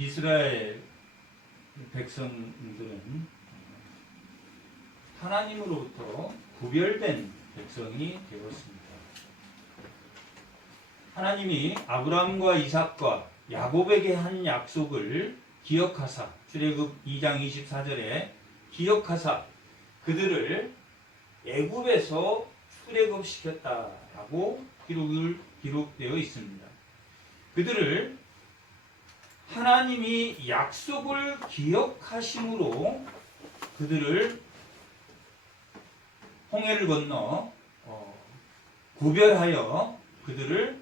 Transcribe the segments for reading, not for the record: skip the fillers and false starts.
이스라엘 백성들은 하나님으로부터 구별된 백성이 되었습니다. 하나님이 아브라함과 이삭과 야곱에게 한 약속을 기억하사, 출애굽 2장 24절에 기억하사 그들을 애굽에서 출애굽시켰다라고 기록되어 있습니다. 그들을 하나님이 약속을 기억하심으로 그들을 홍해를 건너 구별하여 그들을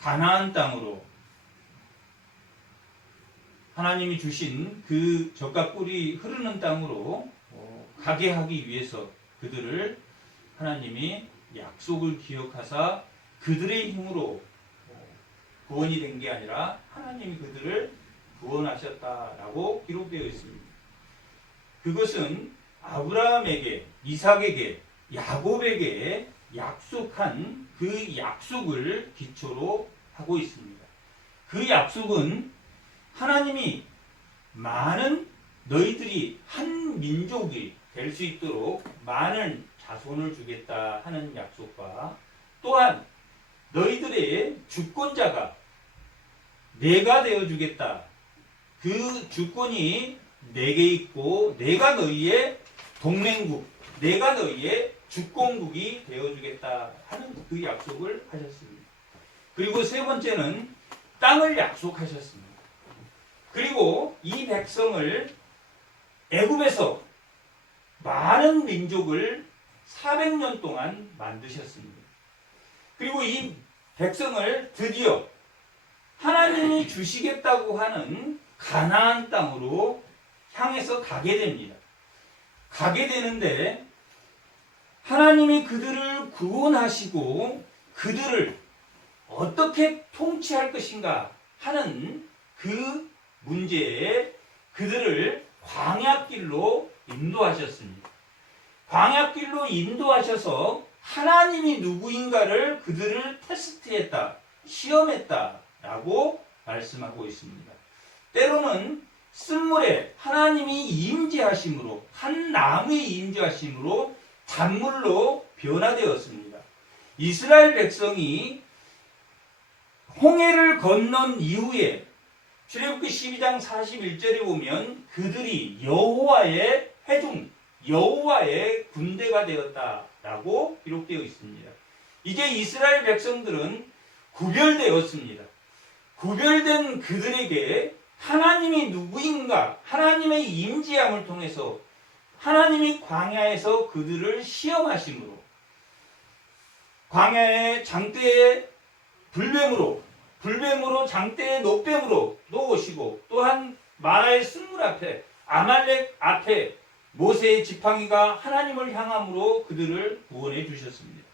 가나안 땅으로, 하나님이 주신 그 젖과 꿀이 흐르는 땅으로 가게 하기 위해서 그들을 하나님이 약속을 기억하사 그들의 힘으로 구원이 된 게 아니라 하나님이 그들을 구원하셨다라고 기록되어 있습니다. 그것은 아브라함에게, 이삭에게, 야곱에게 약속한 그 약속을 기초로 하고 있습니다. 그 약속은 하나님이 많은 너희들이 한 민족이 될 수 있도록 많은 자손을 주겠다 하는 약속과, 또한 너희들의 주권자가 내가 되어주겠다, 그 주권이 내게 있고 내가 너희의 동맹국, 내가 너희의 주권국이 되어주겠다 하는 그 약속을 하셨습니다. 그리고 세 번째는 땅을 약속하셨습니다. 그리고 이 백성을 애굽에서 많은 민족을 400년 동안 만드셨습니다. 그리고 이 백성을 드디어 하나님이 주시겠다고 하는 가나안 땅으로 향해서 가게 됩니다. 가게 되는데 하나님이 그들을 구원하시고 그들을 어떻게 통치할 것인가 하는 그 문제에 그들을 광야길로 인도하셨습니다. 광야길로 인도하셔서 하나님이 누구인가를 그들을 테스트했다, 시험했다라고 말씀하고 있습니다. 때로는 쓴물에 하나님이 임재하심으로, 한 나무의 임재하심으로 단물로 변화되었습니다. 이스라엘 백성이 홍해를 건넌 이후에 출애굽기 12장 41절에 보면 그들이 여호와의 회중, 여호와의 군대가 되었다라고 기록되어 있습니다. 이제 이스라엘 백성들은 구별되었습니다. 구별된 그들에게 하나님이 누구인가, 하나님의 임재함을 통해서 하나님이 광야에서 그들을 시험하심으로, 광야의 장대의 불뱀으로 장대의 노뱀으로 놓으시고, 또한 마라의 쓴물 앞에, 아말렉 앞에 모세의 지팡이가 하나님을 향함으로 그들을 구원해 주셨습니다.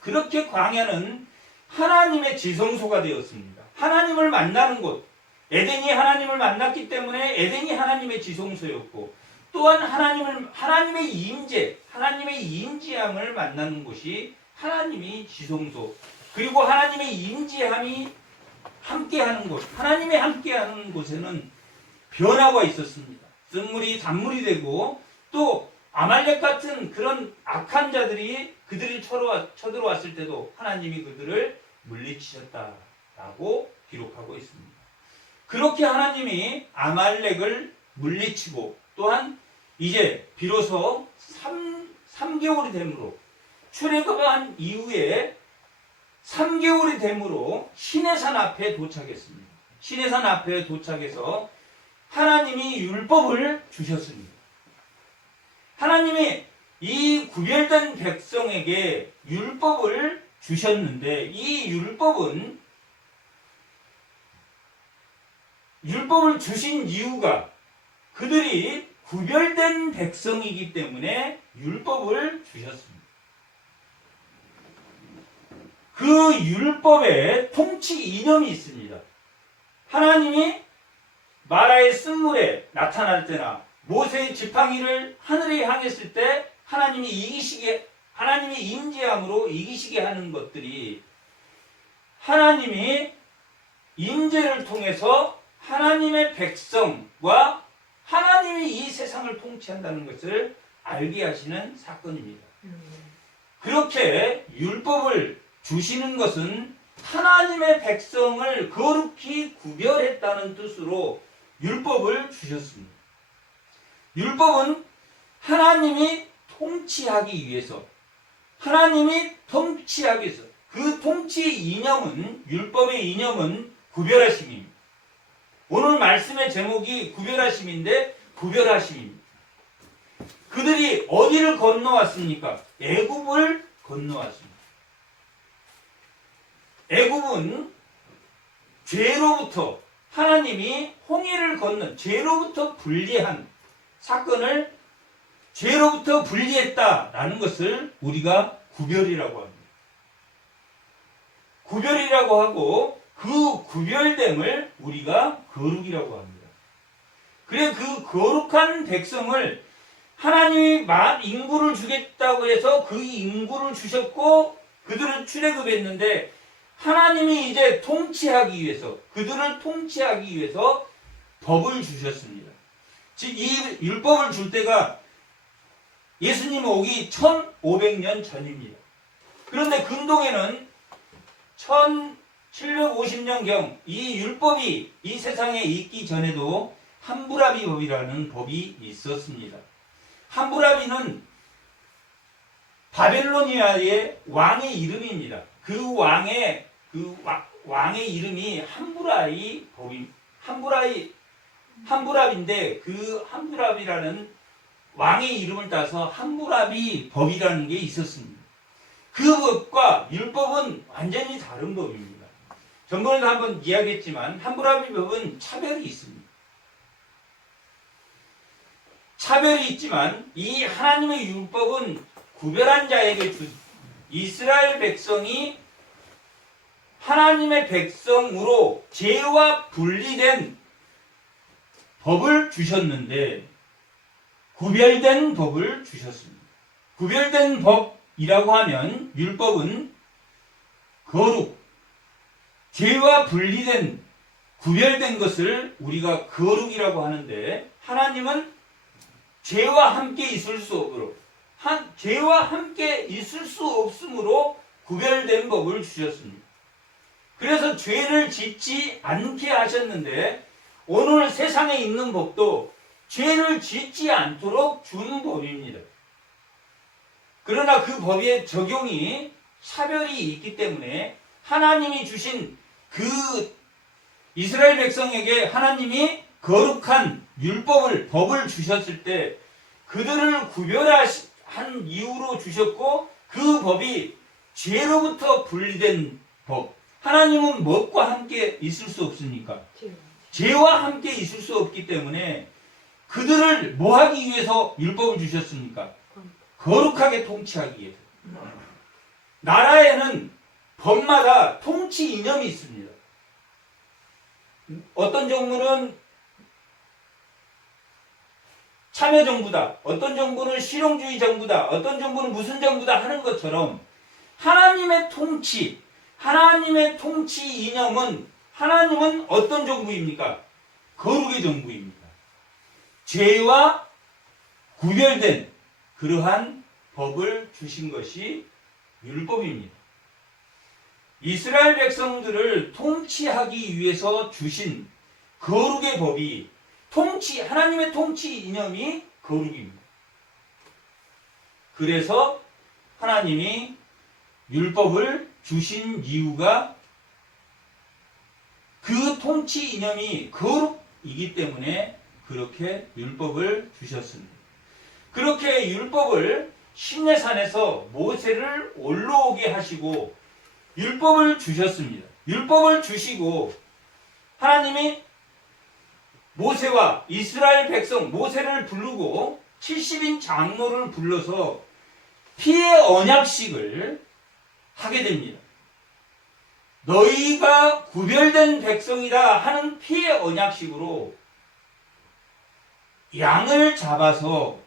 그렇게 광야는 하나님의 지성소가 되었습니다. 하나님을 만나는 곳, 에덴이 하나님을 만났기 때문에 에덴이 하나님의 지성소였고, 또한 하나님의 임재, 하나님의 임재함을 만나는 곳이 하나님의 지성소, 그리고 하나님의 임재함이 함께하는 곳, 하나님의 함께하는 곳에는 변화가 있었습니다. 쓴물이 단물이 되고, 또 아말렉 같은 그런 악한 자들이 그들이 쳐들어왔을 때도 하나님이 그들을 물리치셨다라고 기록하고 있습니다. 그렇게 하나님이 아말렉을 물리치고, 또한 이제 비로소 3개월이 되므로, 출애굽한 이후에 3개월이 되므로 시내산 앞에 도착했습니다. 시내산 앞에 도착해서 하나님이 율법을 주셨습니다. 하나님이 이 구별된 백성에게 율법을 주셨는데, 이 율법을 주신 이유가 그들이 구별된 백성이기 때문에 율법을 주셨습니다. 그 율법에 통치 이념이 있습니다. 하나님이 마라의 쓴물에 나타날 때나 모세의 지팡이를 하늘에 향했을 때 하나님이 임재함으로 이기시게 하는 것들이 하나님이 임재를 통해서 하나님의 백성과 하나님이 이 세상을 통치한다는 것을 알게 하시는 사건입니다. 그렇게 율법을 주시는 것은 하나님의 백성을 거룩히 구별했다는 뜻으로 율법을 주셨습니다. 율법은 하나님이 통치하기 위해서, 그 통치의 이념은, 율법의 이념은 구별하심입니다. 오늘 말씀의 제목이 구별하심인데, 구별하심입니다. 그들이 어디를 건너왔습니까? 애굽을 건너왔습니다. 애굽은 죄로부터, 하나님이 홍해를 건넌 죄로부터 분리한 사건을 죄로부터 분리했다라는 것을 우리가 구별이라고 합니다. 구별이라고 하고 그 구별됨을 우리가 거룩이라고 합니다. 그래 그 거룩한 백성을 하나님이 인구를 주겠다고 해서 그 인구를 주셨고 그들은 출애굽했는데 하나님이 이제 통치하기 위해서, 그들을 통치하기 위해서 법을 주셨습니다. 즉 이 율법을 줄 때가 예수님 오기 1500년 전입니다. 그런데 근동에는 1750년경 이 율법이 이 세상에 있기 전에도 함부라비 법이라는 법이 있었습니다. 함부라비는 바벨로니아의 왕의 이름입니다. 그 왕의 이름이 함부라이 함부라비인데 그 함부라비라는 왕의 이름을 따서 함부라비 법이라는 게 있었습니다. 그 법과 율법은 완전히 다른 법입니다. 전번에도 한번 이야기했지만 함부라비 법은 차별이 있습니다. 차별이 있지만 이 하나님의 율법은 구별한 자에게 이스라엘 백성이 하나님의 백성으로 죄와 분리된 법을 주셨는데 구별된 법을 주셨습니다. 구별된 법이라고 하면 율법은 거룩, 죄와 분리된 구별된 것을 우리가 거룩이라고 하는데 하나님은 죄와 함께 있을 수 없으므로 죄와 함께 있을 수 없으므로 구별된 법을 주셨습니다. 그래서 죄를 짓지 않게 하셨는데 오늘 세상에 있는 법도 죄를 짓지 않도록 준 법입니다. 그러나 그 법의 적용이 차별이 있기 때문에 하나님이 주신 그 이스라엘 백성에게 하나님이 거룩한 법을 주셨을 때 그들을 구별한 이유로 주셨고 그 법이 죄로부터 분리된 법. 하나님은 무엇과 함께 있을 수 없습니까? 죄와 함께 있을 수 없기 때문에 그들을 뭐 하기 위해서 율법을 주셨습니까? 거룩하게 통치하기 위해서. 나라에는 법마다 통치 이념이 있습니다. 어떤 정부는 참여정부다, 어떤 정부는 실용주의 정부다, 어떤 정부는 무슨 정부다 하는 것처럼 하나님의 통치 이념은 하나님은 어떤 정부입니까? 거룩의 정부입니다. 죄와 구별된 그러한 법을 주신 것이 율법입니다. 이스라엘 백성들을 통치하기 위해서 주신 거룩의 법이 하나님의 통치 이념이 거룩입니다. 그래서 하나님이 율법을 주신 이유가 그 통치 이념이 거룩이기 때문에 그렇게 율법을 주셨습니다. 그렇게 율법을 시내산에서 모세를 올라오게 하시고 율법을 주셨습니다. 율법을 주시고 하나님이 모세와 이스라엘 백성 모세를 부르고 70인 장로를 불러서 피의 언약식을 하게 됩니다. 너희가 구별된 백성이다 하는 피의 언약식으로 양을 잡아서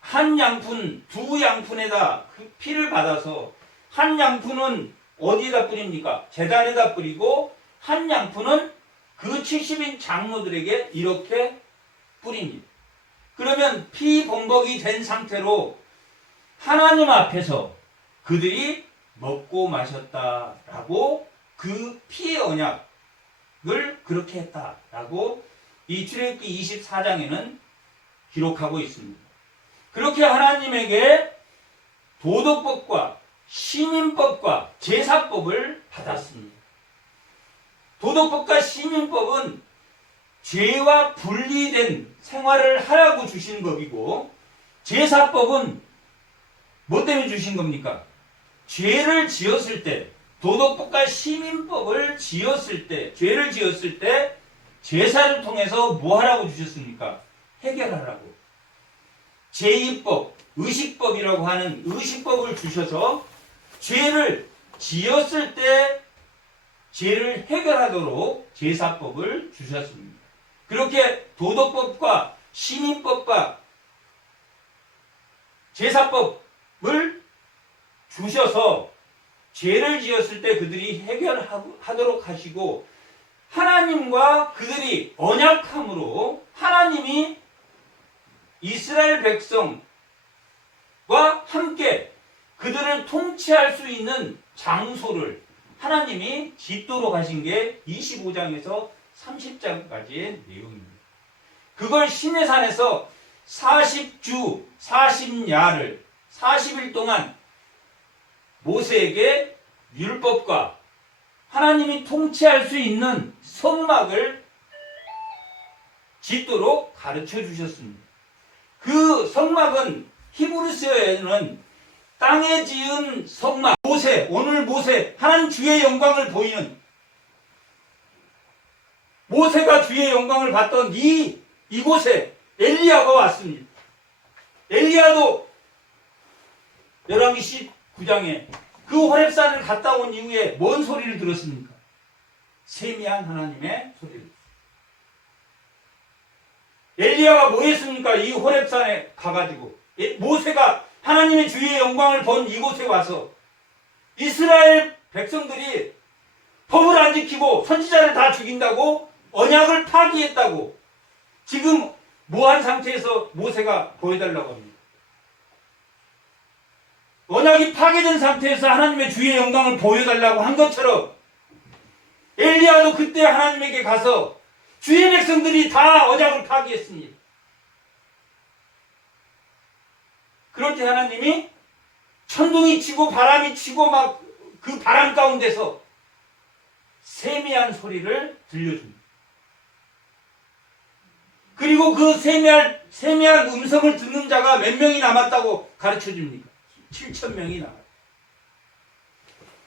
한 양푼, 두 양푼에다 그 피를 받아서 한 양푼은 어디에다 뿌립니까? 제단에다 뿌리고 한 양푼은 그 70인 장로들에게 이렇게 뿌립니다. 그러면 피범벅이 된 상태로 하나님 앞에서 그들이 먹고 마셨다라고 그 피의 언약을 그렇게 했다라고 이 출애굽기 24장에는 기록하고 있습니다. 그렇게 하나님에게 도덕법과 시민법과 제사법을 받았습니다. 도덕법과 시민법은 죄와 분리된 생활을 하라고 주신 법이고, 제사법은 뭐 때문에 주신 겁니까? 죄를 지었을 때, 도덕법과 시민법을 지었을 때, 죄를 지었을 때 제사를 통해서 뭐 하라고 주셨습니까? 해결하라고. 제2법, 의식법이라고 하는 의식법을 주셔서 죄를 지었을 때 죄를 해결하도록 제사법을 주셨습니다. 그렇게 도덕법과 시민법과 제사법을 주셔서 죄를 지었을 때 그들이 해결하도록 하시고, 하나님과 그들이 언약함으로 하나님이 이스라엘 백성과 함께 그들을 통치할 수 있는 장소를 하나님이 짓도록 하신 게 25장에서 30장까지의 내용입니다. 그걸 시내산에서 40주 40야를 40일 동안 모세에게 율법과 하나님이 통치할 수 있는 성막을 짓도록 가르쳐 주셨습니다. 그 성막은 히브리서에는 땅에 지은 성막, 모세, 오늘 모세, 하나님 주의 영광을 보이는, 모세가 주의 영광을 봤던 이곳에 엘리야가 왔습니다. 엘리야도 열왕기 19장에 그 호렙산을 갔다 온 이후에 뭔 소리를 들었습니까? 세미한 하나님의 소리를. 엘리야가 뭐 했습니까? 이 호렙산에 가가지고 모세가 하나님의 주의 영광을 본 이곳에 와서 이스라엘 백성들이 법을 안 지키고 선지자를 다 죽인다고 언약을 파기했다고 지금 뭐한 상태에서 모세가 보여달라고 합니다. 언약이 파괴된 상태에서 하나님의 주의 영광을 보여달라고 한 것처럼 엘리야도 그때 하나님에게 가서 주의 백성들이 다 언약을 파괴했습니다. 그럴 때 하나님이 천둥이 치고 바람이 치고 막 그 바람 가운데서 세미한 소리를 들려줍니다. 그리고 그 세미한 음성을 듣는 자가 몇 명이 남았다고 가르쳐 줍니까? 7,000명이 남았다.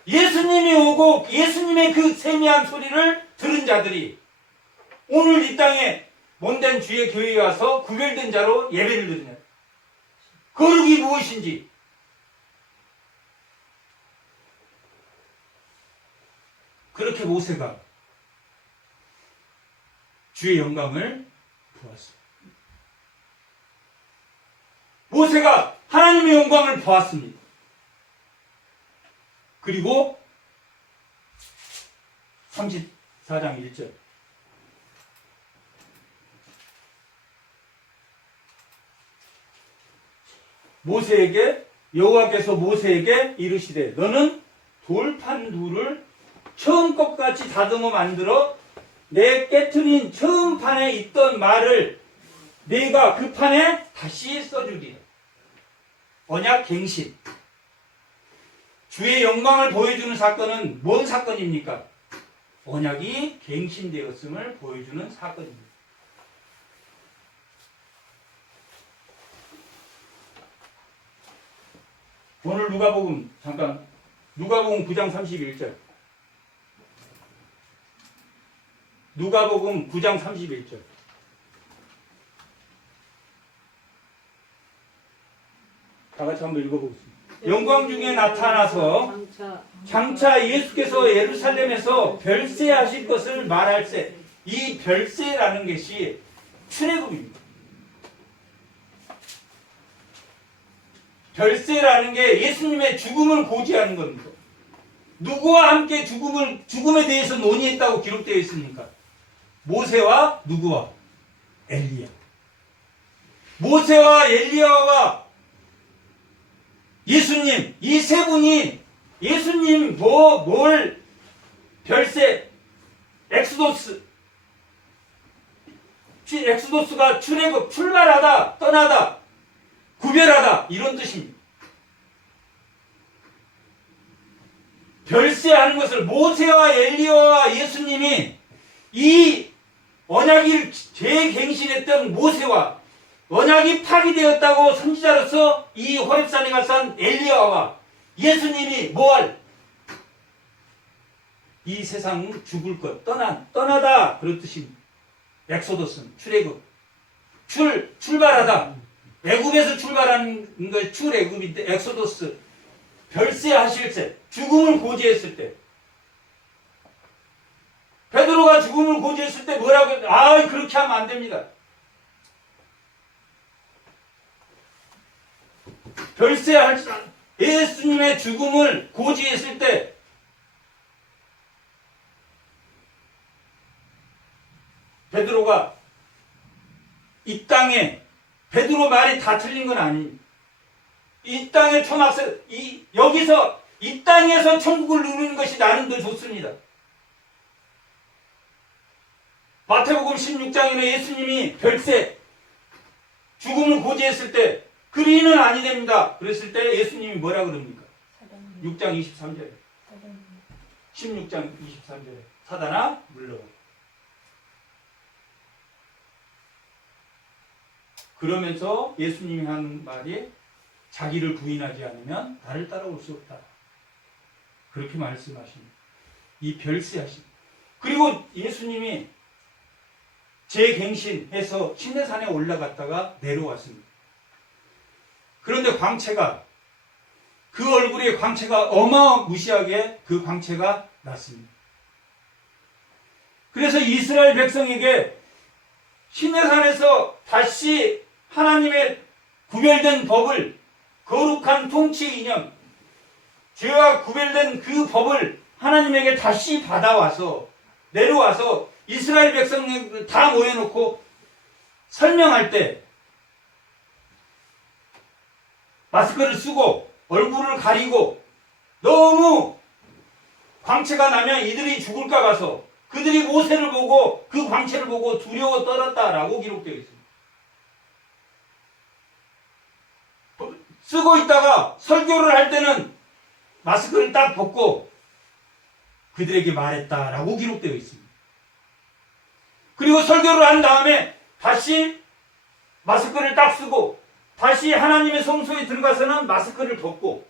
예수님이 오고 예수님의 그 세미한 소리를 들은 자들이 오늘 이 땅에 몸된 주의 교회에 와서 구별된 자로 예배를 드리냐. 거룩이 무엇인지, 그렇게 모세가 주의 영광을 보았습니다. 모세가 하나님의 영광을 보았습니다. 그리고 34장 1절 모세에게 여호와께서 모세에게 이르시되 너는 돌판 둘을 처음 것같이 다듬어 만들어 내 깨트린 처음 판에 있던 말을 내가 그 판에 다시 써주리라. 언약 갱신. 주의 영광을 보여주는 사건은 뭔 사건입니까? 언약이 갱신되었음을 보여주는 사건입니다. 오늘 누가복음 잠깐, 누가복음 9장 31절. 누가복음 9장 31절. 다 같이 한번 읽어보겠습니다. 영광 중에 나타나서 장차 예수께서 예루살렘에서 별세하실 것을 말할세. 이 별세라는 것이 출애굽입니다. 별세라는 게 예수님의 죽음을 고지하는 겁니다. 누구와 함께 죽음에 대해서 논의했다고 기록되어 있습니까? 모세와 누구와? 엘리야. 모세와 엘리야와 예수님, 이 세 분이 예수님 뭘 별세, 엑스도스가 출애굽, 출발하다, 떠나다, 구별하다 이런 뜻입니다. 별세하는 것을 모세와 엘리야와 예수님이 이 언약을 재갱신했던 모세와 언약이 파기되었다고 선지자로서 이 호렙산에 가서 엘리야와 예수님이 뭐할? 이 세상 죽을 것 떠나다 그런 뜻입니다. 엑소더스는 출애굽, 출발하다. 애굽에서 출발하는 것이 출애굽인데 엑소더스 별세하실 때 죽음을 고지했을 때 베드로가 죽음을 고지했을 때 뭐라고 그렇게 하면 안 됩니다. 별세할 예수님의 죽음을 고지했을 때 베드로가 이 땅에 베드로 말이 다 틀린 건 아닙니다. 이 땅의 초막세 여기서 이 땅에서 천국을 누리는 것이 나는 더 좋습니다. 마태복음 16장에는 예수님이 별세 죽음을 고지했을 때 그리는 아니 됩니다. 그랬을 때 예수님이 뭐라 그럽니까? 6장 23절에 16장 23절에 사단아 물러가. 그러면서 예수님이 하는 말이 자기를 부인하지 않으면 나를 따라올 수 없다. 그렇게 말씀하십니다. 이 별세하십니다. 그리고 예수님이 재갱신해서 시내산에 올라갔다가 내려왔습니다. 그런데 광채가 그 얼굴에 광채가 어마무시하게 그 광채가 났습니다. 그래서 이스라엘 백성에게 시내산에서 다시 하나님의 구별된 법을 거룩한 통치 이념 죄와 구별된 그 법을 하나님에게 다시 받아와서 내려와서 이스라엘 백성들 다 모여놓고 설명할 때 마스크를 쓰고 얼굴을 가리고 너무 광채가 나면 이들이 죽을까 봐서 그들이 모세를 보고 그 광채를 보고 두려워 떨었다라고 기록되어 있습니다. 쓰고 있다가 설교를 할 때는 마스크를 딱 벗고 그들에게 말했다라고 기록되어 있습니다. 그리고 설교를 한 다음에 다시 마스크를 딱 쓰고 다시 하나님의 성소에 들어가서는 마스크를 벗고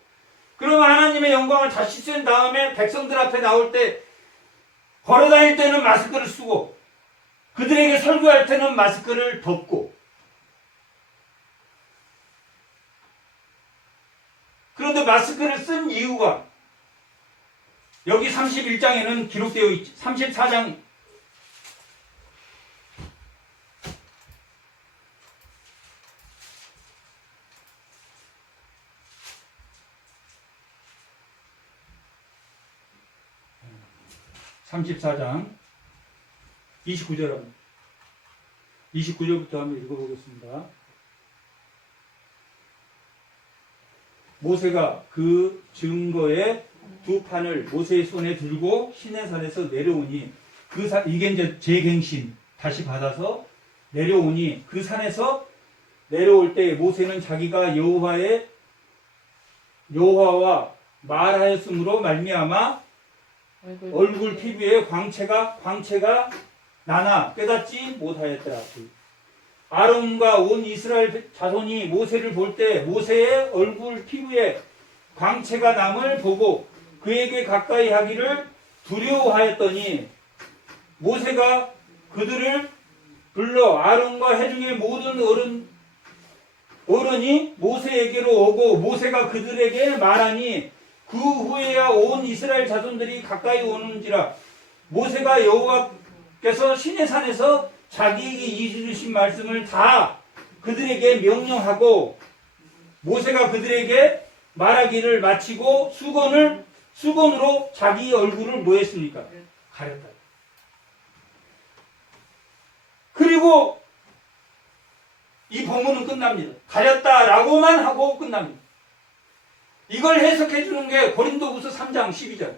그러면 하나님의 영광을 다시 쓴 다음에 백성들 앞에 나올 때 걸어다닐 때는 마스크를 쓰고 그들에게 설교할 때는 마스크를 벗고 그런데 마스크를 쓴 이유가 여기 31장에는 기록되어 있죠. 34장 34장 29절 29절부터 한번 읽어보겠습니다. 모세가 그 증거의 두 판을 모세의 손에 들고 시내산에서 내려오니 이게 이제 재갱신 다시 받아서 내려오니 그 산에서 내려올 때 모세는 자기가 여호와와 말하였으므로 말미암아 얼굴 피부에 광채가 나나 깨닫지 못하였더라. 아론과 온 이스라엘 자손이 모세를 볼 때 모세의 얼굴 피부에 광채가 남을 보고 그에게 가까이 하기를 두려워하였더니 모세가 그들을 불러 아론과 회중의 모든 어른이 모세에게로 오고 모세가 그들에게 말하니 그 후에야 온 이스라엘 자손들이 가까이 오는지라. 모세가 여호와께서 시내산에서 자기에게 이르신 말씀을 다 그들에게 명령하고 모세가 그들에게 말하기를 마치고 수건을 수건으로 자기 얼굴을 뭐 했습니까? 가렸다. 그리고 이 본문은 끝납니다. 가렸다라고만 하고 끝납니다. 이걸 해석해 주는 게 고린도후서 3장 12절.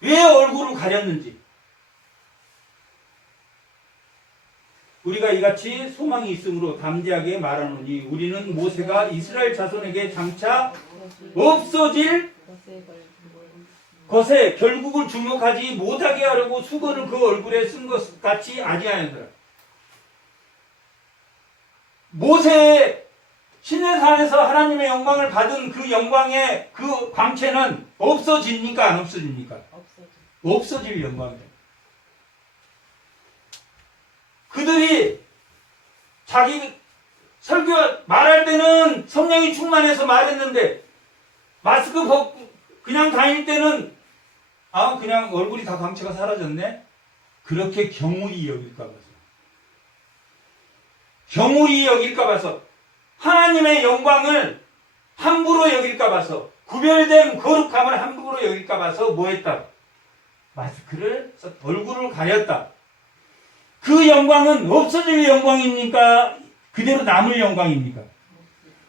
왜 얼굴을 가렸는지. 우리가 이같이 소망이 있으므로 담대하게 말하노니 우리는 모세가 이스라엘 자손에게 장차 없어질 것에 결국은 주목하지 못하게 하려고 수건을 그 얼굴에 쓴 것 같이 아니하였더라. 모세의 시내산에서 하나님의 영광을 받은 그 영광의 그 광채는 없어집니까? 안 없어집니까? 없어질 영광이에요. 그들이 자기 설교 말할 때는 성령이 충만해서 말했는데 마스크 벗고 그냥 다닐 때는 그냥 얼굴이 다 광채가 사라졌네? 그렇게 경홀히 여길까 봐서. 경홀히 여길까 봐서. 하나님의 영광을 함부로 여길까 봐서. 구별된 거룩함을 함부로 여길까 봐서 뭐 했다? 마스크를 얼굴을 가렸다. 그 영광은 없어질 영광입니까? 그대로 남을 영광입니까?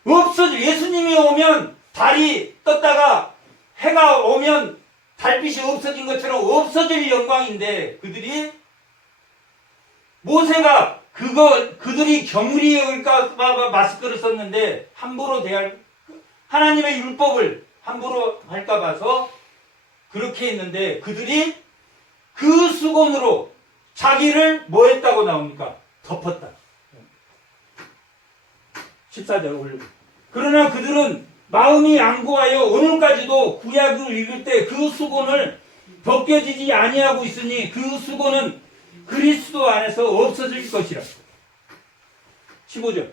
없어질. 예수님이 오면 달이 떴다가 해가 오면 달빛이 없어진 것처럼 없어질 영광인데 그들이 모세가 그들이 경홀히 여길까 봐 마스크를 썼는데 함부로 대할 하나님의 율법을 함부로 할까 봐서 그렇게 했는데 그들이 그 수건으로 자기를 뭐 했다고 나옵니까? 덮었다. 14절 올리고. 그러나 그들은 마음이 양고하여 오늘까지도 구약을 읽을 때 그 수건을 벗겨지지 아니하고 있으니 그 수건은 그리스도 안에서 없어질 것이라. 15절.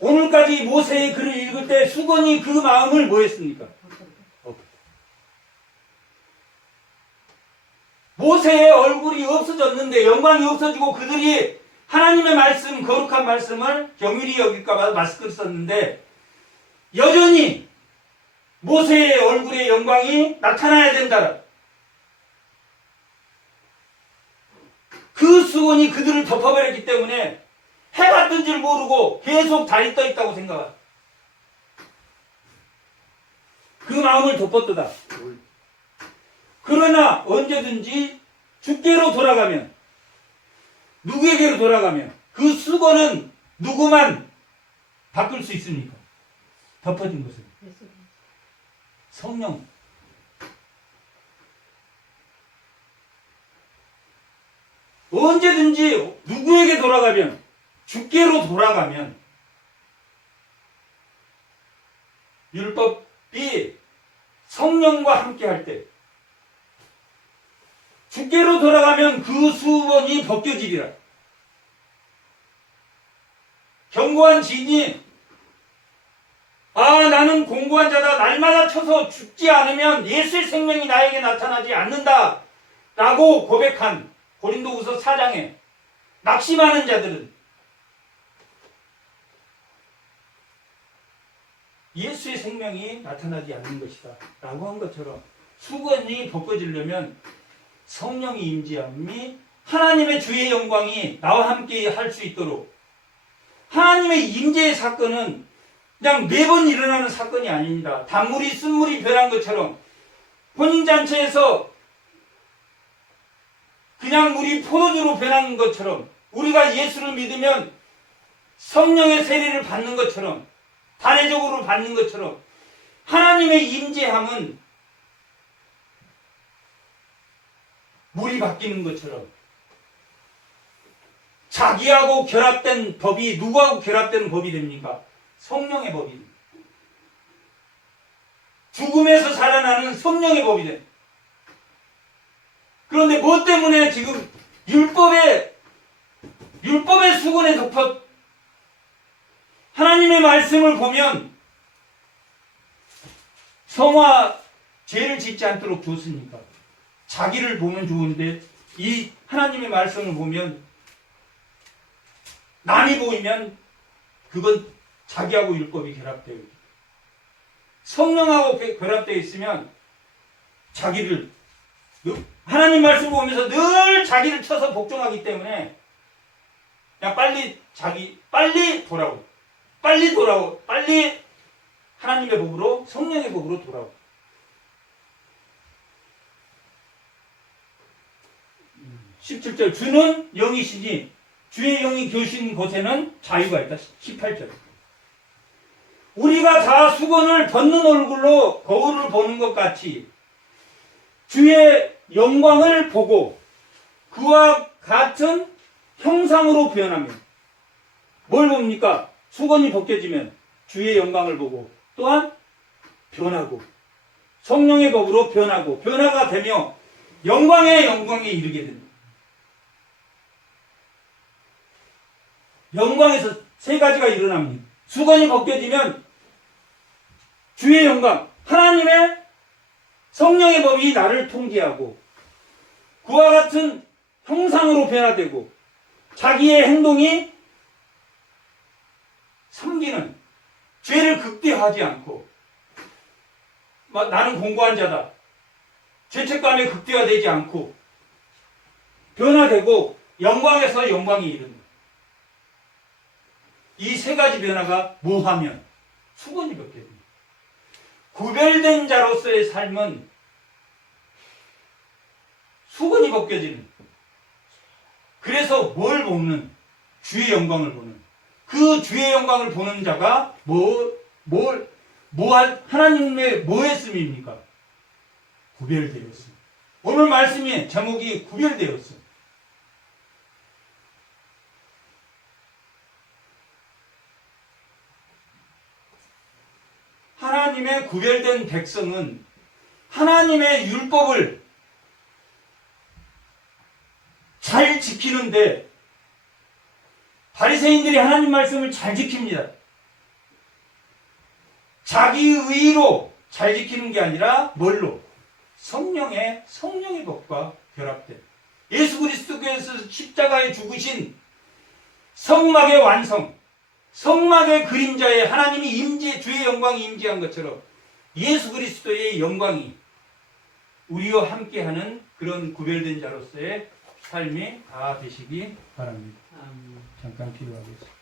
오늘까지 모세의 글을 읽을 때 수건이 그 마음을 뭐 했습니까? 모세의 얼굴이 없어졌는데 영광이 없어지고 그들이 하나님의 말씀, 거룩한 말씀을 경휼히 여길까 봐 마스크를 썼는데 여전히 모세의 얼굴의 영광이 나타나야 된다. 그 수건이 그들을 덮어버렸기 때문에 해가 뜬 줄 모르고 계속 달이 떠 있다고 생각합니다. 그 마음을 덮었다. 그러나 언제든지 주께로 돌아가면 누구에게로 돌아가면 그 수건은 누구만 바꿀 수 있습니까? 덮어진 것은 성령. 언제든지 누구에게 돌아가면 주께로 돌아가면 율법이 성령과 함께 할 때 주께로 돌아가면 그 수건이 벗겨지리라. 견고한 진이 나는 공고한 자다. 날마다 쳐서 죽지 않으면 예수의 생명이 나에게 나타나지 않는다. 라고 고백한 고린도후서 4장에 낙심하는 자들은 예수의 생명이 나타나지 않는 것이다. 라고 한 것처럼 수건이 벗겨지려면 성령이 임재함이 하나님의 주의 영광이 나와 함께 할 수 있도록 하나님의 임재의 사건은 그냥 매번 일어나는 사건이 아닙니다. 단물이 쓴물이 변한 것처럼 혼인잔치에서 그냥 물이 포도주로 변한 것처럼 우리가 예수를 믿으면 성령의 세례를 받는 것처럼 단회적으로 받는 것처럼 하나님의 임재함은 물이 바뀌는 것처럼 자기하고 결합된 법이 누구하고 결합되는 법이 됩니까? 성령의 법이. 죽음에서 살아나는 성령의 법이 돼. 그런데 뭐 때문에 지금 율법의 수건에 덮어 하나님의 말씀을 보면 성화 죄를 짓지 않도록 줬으니까 자기를 보면 좋은데 이 하나님의 말씀을 보면 남이 보이면 그건 자기하고 율법이 결합되어 있고 성령하고 결합되어 있으면 자기를 하나님 말씀을 보면서 늘 자기를 쳐서 복종하기 때문에 그냥 빨리 돌아오. 빨리 하나님의 법으로 성령의 법으로 돌아오. 17절 주는 영이시니 주의 영이 계신 곳에는 자유가 있다. 18절 우리가 다 수건을 벗는 얼굴로 거울을 보는 것 같이 주의 영광을 보고 그와 같은 형상으로 변하며 뭘 봅니까? 수건이 벗겨지면 주의 영광을 보고 또한 변하고 성령의 법으로 변하고 변화가 되며 영광에 이르게 됩니다. 영광에서 세 가지가 일어납니다. 수건이 벗겨지면 주의 영광, 하나님의 성령의 법이 나를 통제하고 그와 같은 형상으로 변화되고 자기의 행동이 섬기는 죄를 극대화하지 않고 나는 공고한 자다. 죄책감에 극대화되지 않고 변화되고 영광에서 영광이 이른다. 이 세 가지 변화가 뭐하면 수건이 벗겨집니다. 구별된 자로서의 삶은 수건이 벗겨지는 그래서 뭘 보는? 주의 영광을 보는 그 주의 영광을 보는 자가 하나님의 뭐 했음입니까? 구별되었습니다. 오늘 말씀의 제목이 구별되었습니다. 하나님의 구별된 백성은 하나님의 율법을 잘 지키는데 바리새인들이 하나님 말씀을 잘 지킵니다. 자기 의로 잘 지키는 게 아니라 뭘로? 성령의 법과 결합된 예수 그리스도께서 십자가에 죽으신 성막의 완성, 성막의 그림자에 하나님이 주의 영광이 임재한 것처럼 예수 그리스도의 영광이 우리와 함께하는 그런 구별된 자로서의 삶이 다 되시기 바랍니다. 잠깐 기도하겠습니다.